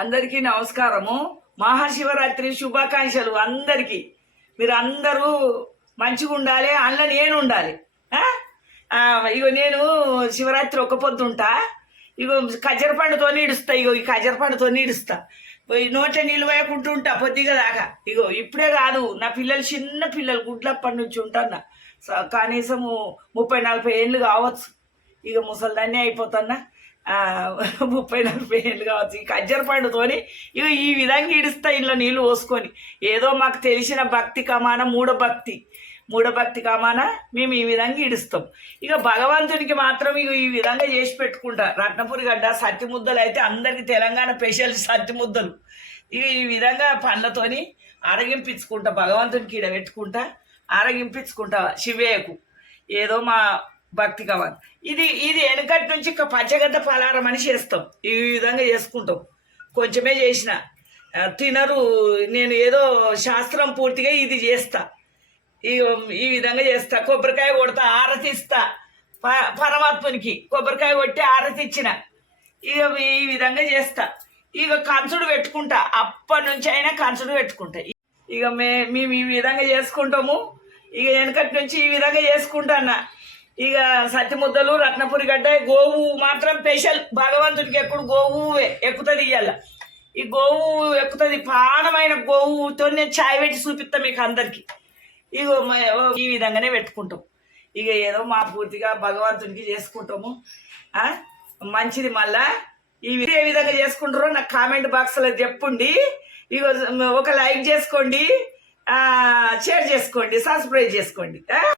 అందరికీ నమస్కారము. మహాశివరాత్రి శుభాకాంక్షలు అందరికీ. మీరు అందరూ మంచిగా ఉండాలి, అందులో నేను ఉండాలి. ఇగో నేను శివరాత్రి ఒక పొద్దుంటా. ఇగో ఖజ్జర పండుతో ఇడుస్తా. ఇగో ఈ ఖజ్జర పండుతో ఇడుస్తా. నోట్ల నీళ్ళు వేయకుంటుంటా పొద్దుగా దాకా. ఇగో ఇప్పుడే కాదు, నా పిల్లలు చిన్న పిల్లలు గుడ్లప్పటి నుంచి ఉంటాను. కనీసము 30-40 ఏళ్ళు కావచ్చు. ఇక ముసలిదాన్ని అయిపోతున్నా. 30-40 ఏళ్ళు కావచ్చు. ఈ ఖజ్జర పండుతోని ఇక ఈ విధంగా ఇడుస్తా, ఇంట్లో నీళ్ళు పోసుకొని. ఏదో మాకు తెలిసిన భక్తి కమాన మూఢభక్తి కమాన మేము ఈ విధంగా ఇడుస్తాం. ఇక భగవంతునికి మాత్రం ఇక ఈ విధంగా చేసి పెట్టుకుంటా. రత్నపురి గడ్డ సత్తి ముద్దలు అయితే అందరికి తెలంగాణ స్పెషల్ సత్తి ముద్దలు. ఇక ఈ విధంగా పండ్లతోని ఆరగింపించుకుంటా, భగవంతునికి ఈడ పెట్టుకుంటా, ఆరగింపించుకుంటా శివయ్యకు. ఏదో మా భక్తి కమాన్. ఇది వెనకటి నుంచి పచ్చగడ్డ పలారం అని చేస్తాం. ఈ విధంగా చేసుకుంటాం. కొంచెమే చేసిన తినరు. నేను ఏదో శాస్త్రం పూర్తిగా ఇది చేస్తా. ఈ విధంగా చేస్తా. కొబ్బరికాయ కొడతా, ఆరతిస్తా. పరమాత్మునికి కొబ్బరికాయ కొట్టి ఆరతి ఇచ్చిన. ఇక ఈ విధంగా చేస్తా. ఇక కంచుడు పెట్టుకుంటా. అప్పటి నుంచి అయినా కంచుడు పెట్టుకుంటా. ఇక మేము ఈ విధంగా చేసుకుంటాము. ఇక వెనకటి నుంచి ఈ విధంగా చేసుకుంటాన్న. ఇక సత్తి ముద్దలు, రత్నపురి గడ్డ, గోవు మాత్రం స్పెషల్. భగవంతుడికి ఎప్పుడు గోవువే ఎక్కుతుంది. ఇయ్యాల ఈ గోవు ఎక్కుతుంది. ప్రాణమైన గోవుతో నేను ఛాయ్ పెట్టి చూపిస్తాను మీకు అందరికి. ఇగో ఈ విధంగానే పెట్టుకుంటాం. ఇక ఏదో మా పూర్తిగా భగవంతునికి చేసుకుంటాము. మంచిది. మళ్ళా ఏ విధంగా చేసుకుంటారో నాకు కామెంట్ బాక్స్లో చెప్పండి. ఇక ఒక లైక్ చేసుకోండి, షేర్ చేసుకోండి, సబ్స్క్రైబ్ చేసుకోండి.